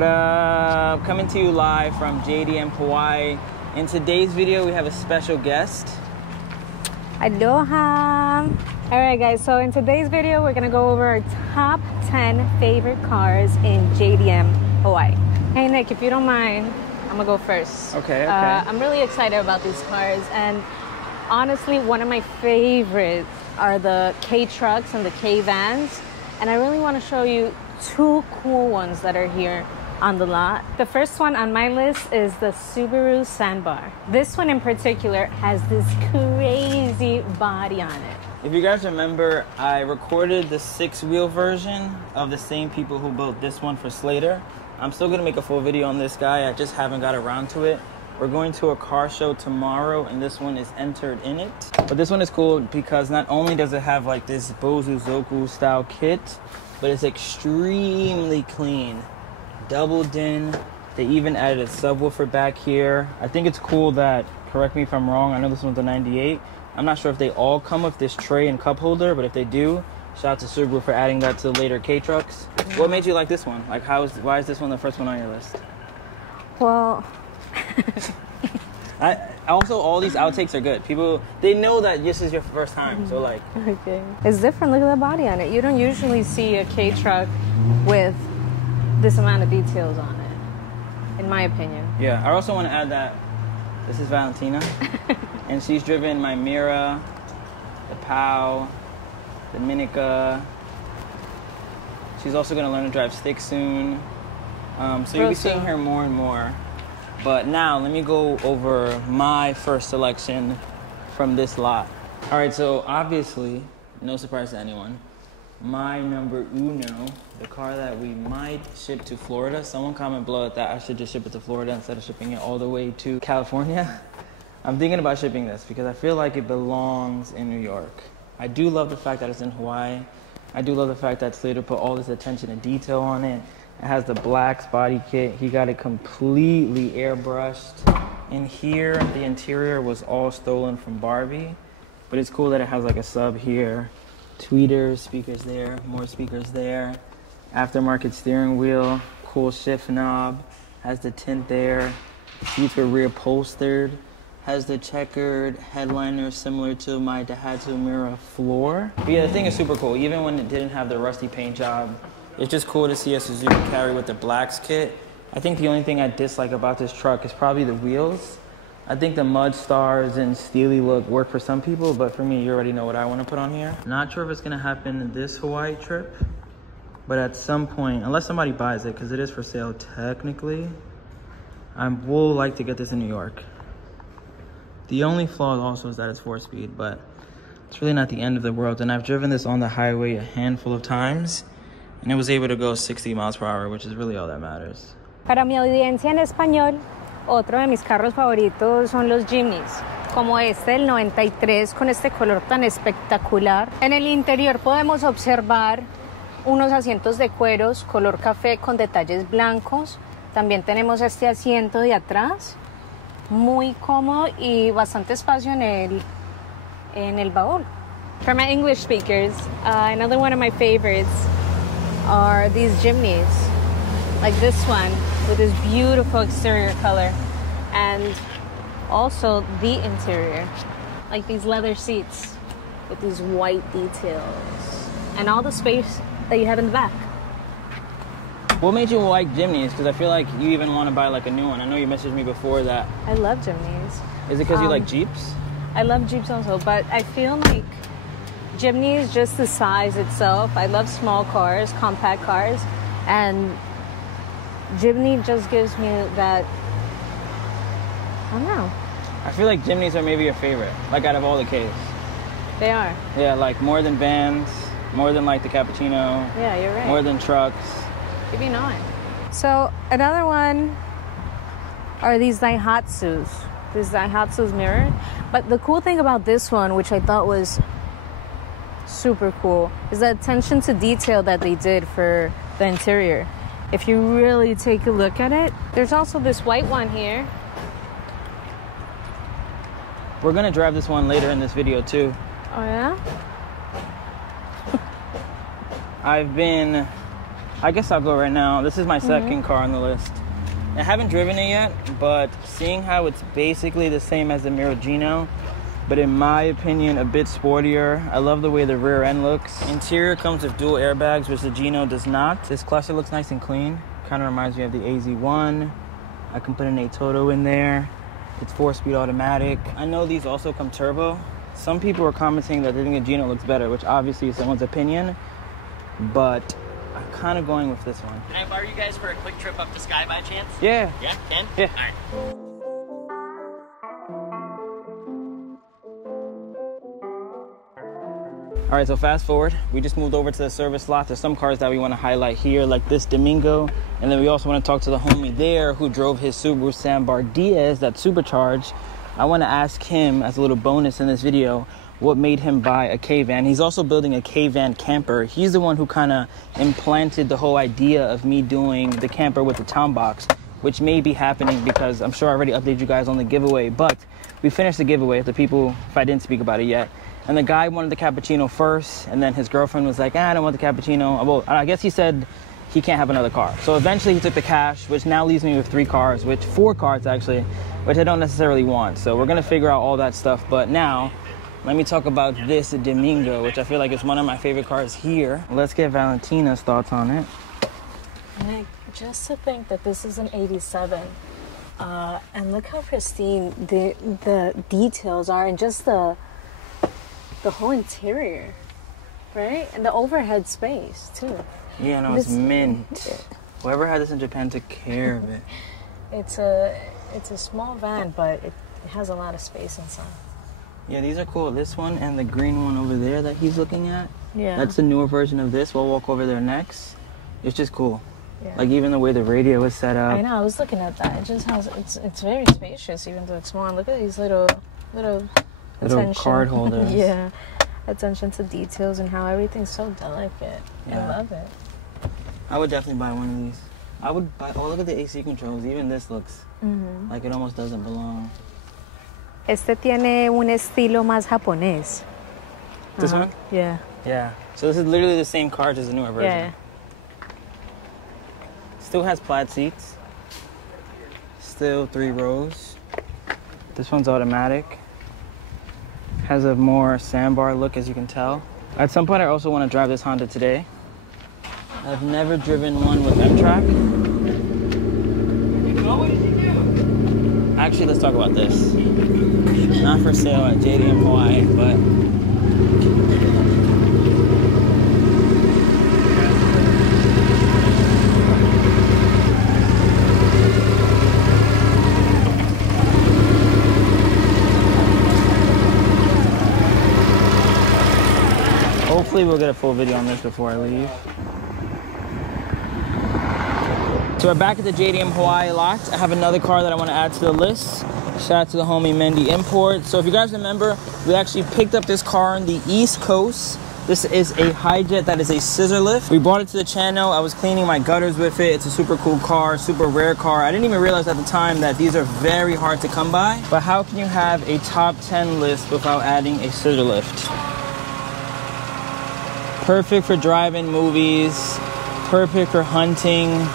But coming to you live from JDM Hawaii. In today's video, we have a special guest. Aloha! Alright guys, so in today's video, we're gonna go over our top 10 favorite cars in JDM Hawaii. Hey Nick, if you don't mind, I'm gonna go first. Okay. I'm really excited about these cars, and honestly, one of my favorites are the K trucks and the K vans, and I really want to show you two cool ones that are here on the lot. The first one on my list is the Subaru Sambar. This one in particular has this crazy body on it. If you guys remember, I recorded the 6-wheel version of the same people who built this one for Slater. I'm still gonna make a full video on this guy, I just haven't got around to it. We're going to a car show tomorrow and this one is entered in it. But this one is cool because not only does it have like this Bosozoku style kit, but it's extremely clean. Doubled in. They even added a subwoofer back here. I think it's cool that, correct me if I'm wrong, I know this one's a 98. I'm not sure if they all come with this tray and cup holder, but if they do, shout out to Subaru for adding that to later K trucks. What made you like this one? Like, why is this one the first one on your list? Well, also, all these outtakes are good. People, they know that this is your first time, so like. okay. It's different. Look at the body on it. You don't usually see a K truck with this amount of details on it, in my opinion. Yeah, I also want to add that this is Valentina, and she's driven my Mira, the POW, the Minica. She's also going to learn to drive stick soon. So you'll be seeing her more and more. But now, let me go over my first selection from this lot. All right, so obviously, no surprise to anyone, my number uno, the car that we might ship to Florida. Someone comment below that I should just ship it to Florida instead of shipping it all the way to California. I'm thinking about shipping this because I feel like it belongs in New York. I do love the fact that it's in Hawaii. I do love the fact that Slater put all this attention and detail on it. It has the black body kit. He got it completely airbrushed. In here, the interior was all stolen from Barbie, but it's cool that it has like a sub here. Tweeters, speakers there, more speakers there. Aftermarket steering wheel, cool shift knob, has the tint there. Seats were reupholstered. Has the checkered headliner similar to my Daihatsu Mira floor. But yeah, the thing is super cool. Even when it didn't have the rusty paint job, it's just cool to see a Suzuki carry with the blacks kit. I think the only thing I dislike about this truck is probably the wheels. I think the mud stars and steely look work for some people, but for me, you already know what I want to put on here. Not sure if it's gonna happen in this Hawaii trip, but at some point, unless somebody buys it, because it is for sale technically, I will like to get this in New York. The only flaw also is that it's 4-speed, but it's really not the end of the world. And I've driven this on the highway a handful of times, and it was able to go 60 miles per hour, which is really all that matters. Para mi audiencia en español, otro de mis carros favoritos son los Jimnys, como este, el 93, con este color tan espectacular. En el interior podemos observar unos asientos de cueros, color café con detalles blancos. También tenemos este asiento de atrás, muy cómodo y bastante espacio en el baúl. For my English speakers, another one of my favorites are these Jimnys, like this one with this beautiful exterior color, and also the interior, like these leather seats with these white details and all the space that you have in the back. What made you like Jimnys? Because I feel like you even want to buy like a new one. I know you messaged me before that. I love Jimnys. Is it because you like Jeeps? I love Jeeps also, but I feel like Jimny is just the size itself. I love small cars, compact cars, and Jimny just gives me that, I don't know. I feel like Jimnys are maybe your favorite, like out of all the Ks. They are. Yeah, like more than vans, more than like the Cappuccino. Yeah, you're right. More than trucks. Give you 9. So another one are these Daihatsus. These Daihatsu's mirrored. But the cool thing about this one, which I thought was super cool, is the attention to detail that they did for the interior. If you really take a look at it, there's also this white one here. We're gonna drive this one later in this video too. Oh yeah? I've been I guess I'll go right now. This is my second car on the list. I haven't driven it yet, but seeing how it's basically the same as the Miragino, but in my opinion, a bit sportier. I love the way the rear end looks. Interior comes with dual airbags, which the Gino does not. This cluster looks nice and clean. Kind of reminds me of the AZ1. I can put an 8 Toto in there. It's 4-speed automatic. I know these also come turbo. Some people are commenting that they think the Gino looks better, which obviously is someone's opinion, but I'm kind of going with this one. Can I borrow you guys for a quick trip up to Sky by chance? Yeah. Yeah, can? Yeah. All right. All right, so fast forward. We just moved over to the service lot. There's some cars that we want to highlight here, like this Domingo. And then we also want to talk to the homie there who drove his Subaru Sambar DS that's supercharged. I want to ask him, as a little bonus in this video, what made him buy a K-Van. He's also building a K-Van camper. He's the one who kind of implanted the whole idea of me doing the camper with the town box, which may be happening because I'm sure I already updated you guys on the giveaway, but we finished the giveaway, the people, if I didn't speak about it yet. And the guy wanted the cappuccino first, and then his girlfriend was like, I don't want the cappuccino. Well, I guess he said he can't have another car. So eventually he took the cash, which now leaves me with 4 cars actually, which I don't necessarily want. So we're gonna figure out all that stuff. But now, let me talk about this Domingo, which I feel like is one of my favorite cars here. Let's get Valentina's thoughts on it. Nick, just to think that this is an 87, and look how pristine the details are, and just the whole interior, right? And the overhead space too. Yeah, no, it's mint. Whoever had this in Japan took care of it. It's a small van, but it has a lot of space inside. Yeah, these are cool. This one and the green one over there that he's looking at. Yeah. That's the newer version of this. We'll walk over there next. It's just cool. Yeah. Like even the way the radio is set up. I know, I was looking at that. It just has, it's very spacious even though it's small. Look at these little card holders. Yeah. Attention to details and how everything's so delicate. Yeah. I love it. I would definitely buy one of these. I would buy, oh, look at the AC controls. Even this looks like it almost doesn't belong. Este tiene un estilo más japonés. This one? Yeah. Yeah. So this is literally the same car, just a newer version. Yeah. Still has plaid seats. Still 3 rows. This one's automatic. Has a more sandbar look, as you can tell. At some point, I also want to drive this Honda today. I've never driven one with M-Track. What did you do? Actually, let's talk about this. Not for sale at JDM Hawaii, but hopefully we'll get a full video on this before I leave. So we're back at the JDM Hawaii lot. I have another car that I want to add to the list. Shout out to the homie Mendy Import. So if you guys remember, we actually picked up this car on the East Coast. This is a Hijet that is a scissor lift. We brought it to the channel. I was cleaning my gutters with it. It's a super cool car, super rare car. I didn't even realize at the time that these are very hard to come by. But how can you have a top 10 list without adding a scissor lift? Perfect for driving movies, perfect for hunting,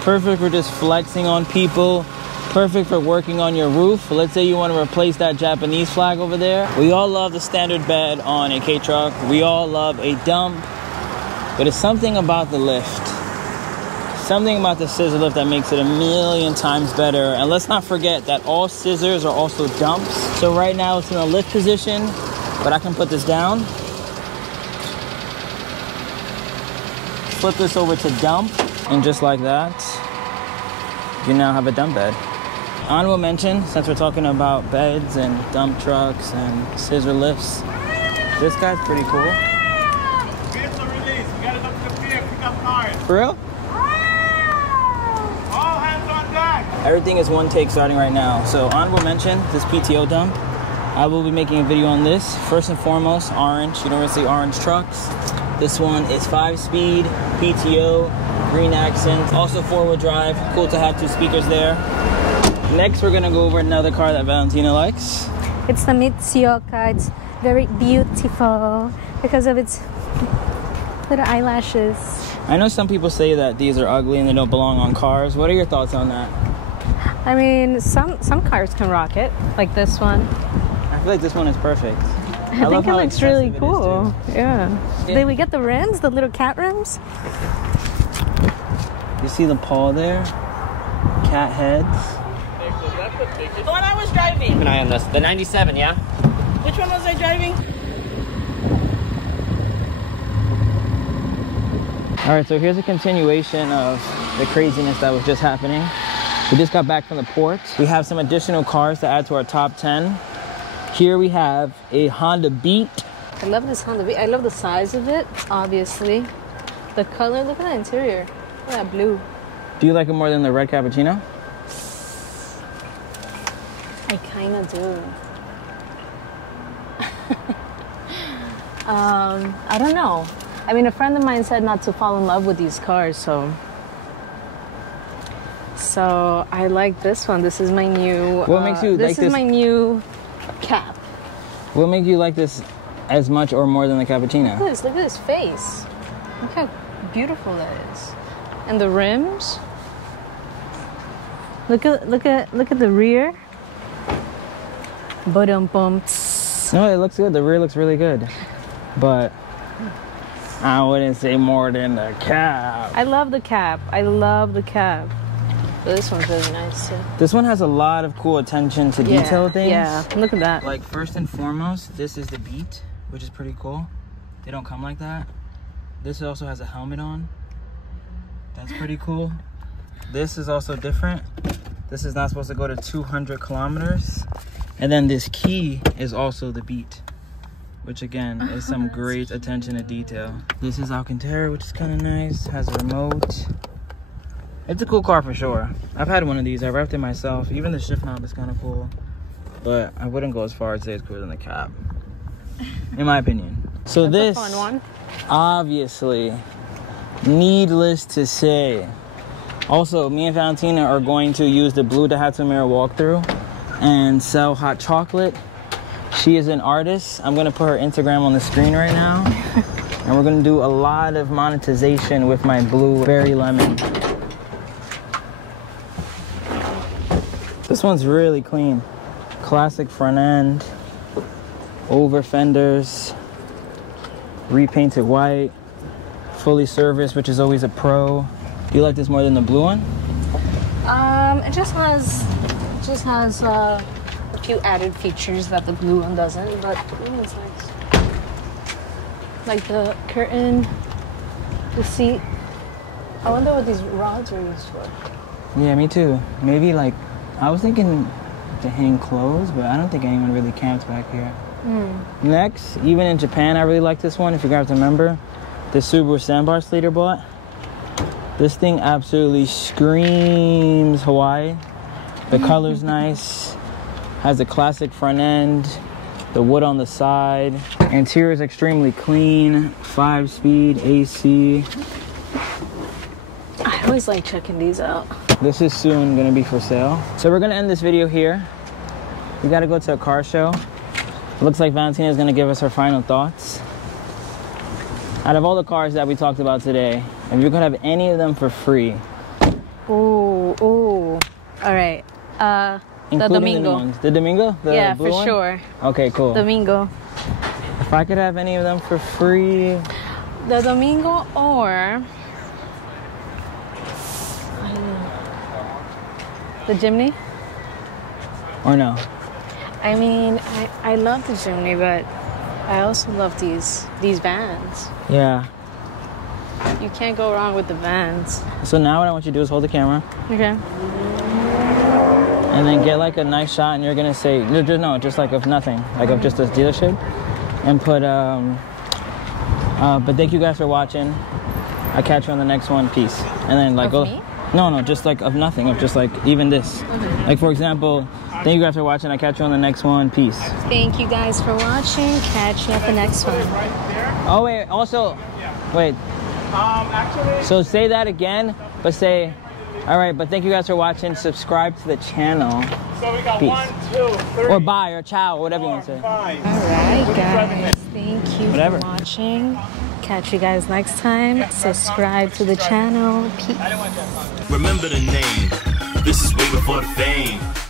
perfect for just flexing on people, perfect for working on your roof. Let's say you want to replace that Japanese flag over there. We all love the standard bed on a K-Truck. We all love a dump, but it's something about the lift. Something about the scissor lift that makes it a million times better. And let's not forget that all scissors are also dumps. So right now it's in a lift position, but I can put this down. Flip this over to dump, and just like that, you now have a dump bed. Honorable mention, since we're talking about beds and dump trucks and scissor lifts, this guy's pretty cool. Vehicle release. We gotta go to the pier, pick up cars. For real? All hands on deck. Everything is one take starting right now. So honorable mention, this PTO dump. I will be making a video on this. First and foremost, orange. You don't really see orange trucks. This one is 5-speed, PTO, green accent, also 4-wheel drive. Cool to have 2 speakers there. Next, we're gonna go over another car that Valentina likes. It's the Mitsuoka. It's very beautiful because of its little eyelashes. I know some people say that these are ugly and they don't belong on cars. What are your thoughts on that? I mean, some cars can rock it, like this one. I feel like this one is perfect. I think it looks really cool. Yeah. Did we get the rims, the little cat rims? You see the paw there? Cat heads. The one I was driving. Keep an eye on this. The 97, yeah? Which one was I driving? All right, so here's a continuation of the craziness that was just happening. We just got back from the port. We have some additional cars to add to our top 10. Here we have a Honda Beat. I love this Honda Beat. I love the size of it, obviously. The color, look at that interior. Look at that blue. Do you like it more than the red cappuccino? I kind of do. I don't know. I mean, a friend of mine said not to fall in love with these cars, so I like this one. This is my new. What makes you like this? This is my new cap. What makes you like this as much or more than the cappuccino? Look at this. Look at his face. Look how beautiful that is. And the rims. Look at the rear. Ba-dum-bum. No, it looks good. The rear looks really good, but I wouldn't say more than the cap. I love the cap. I love the cap. But this one's really nice too. This one has a lot of cool attention to detail things. Yeah, look at that. Like, first and foremost, this is the Beat, which is pretty cool. They don't come like that. This also has a helmet on. That's pretty cool. This is also different. This is not supposed to go to 200 kilometers. And then this key is also the Beat, which again is some great attention to detail. This is Alcantara, which is kind of nice. Has a remote. It's a cool car for sure. I've had one of these. I wrapped it myself. Even the shift knob is kind of cool, but I wouldn't go as far as to say it's cooler than the cab, in my opinion. So That's this, a fun one. obviously, needless to say. Also, me and Valentina are going to use the blue Daihatsu Mira walkthrough and sell hot chocolate. She is an artist. I'm gonna put her Instagram on the screen right now. And we're gonna do a lot of monetization with my blue berry lemon. This one's really clean. Classic front end, over fenders, repainted white, fully serviced, which is always a pro. Do you like this more than the blue one? It just has a few added features that the blue one doesn't, but it's nice. Like the curtain, the seat. I wonder what these rods are used for. Yeah, me too. Maybe like, I was thinking to hang clothes, but I don't think anyone really camps back here. Next, even in Japan, I really like this one. If you guys remember, the Subaru Sambar Slater bought. This thing absolutely screams Hawaii. The color's nice. Has a classic front end. The wood on the side. Interior is extremely clean. 5-speed AC. I always like checking these out. This is soon gonna be for sale. So we're gonna end this video here. We gotta go to a car show. It looks like Valentina is gonna give us her final thoughts. Out of all the cars that we talked about today, if you could have any of them for free. Ooh. All right. The Domingo. The Domingo? The yeah, blue for one? sure. Okay, cool. Domingo. If I could have any of them for free. The Domingo or the Jimny? Or no? I mean, I love the Jimny, but I also love these vans. Yeah. You can't go wrong with the vans. So now what I want you to do is hold the camera. Okay. And then get like a nice shot, and you're gonna say, no, just like of nothing, like of just this dealership, and put but thank you guys for watching. I'll catch you on the next one. Peace. And then like Of me? No, just like of nothing, of just like even this. Okay. Like for example, thank you guys for watching. I'll catch you on the next one. Peace. Thank you guys for watching. Catch you at the next one. Oh wait, also, wait. Actually, So say that again, but say, all right, but thank you guys for watching. Subscribe to the channel. so we got Peace. 1, 2, 3. Or bye, or ciao, or whatever you want to say. 5. All right, guys. Thank you Whatever. for watching. Catch catch you guys next time. Subscribe to the channel. Peace. Remember the name. This is way before the fame.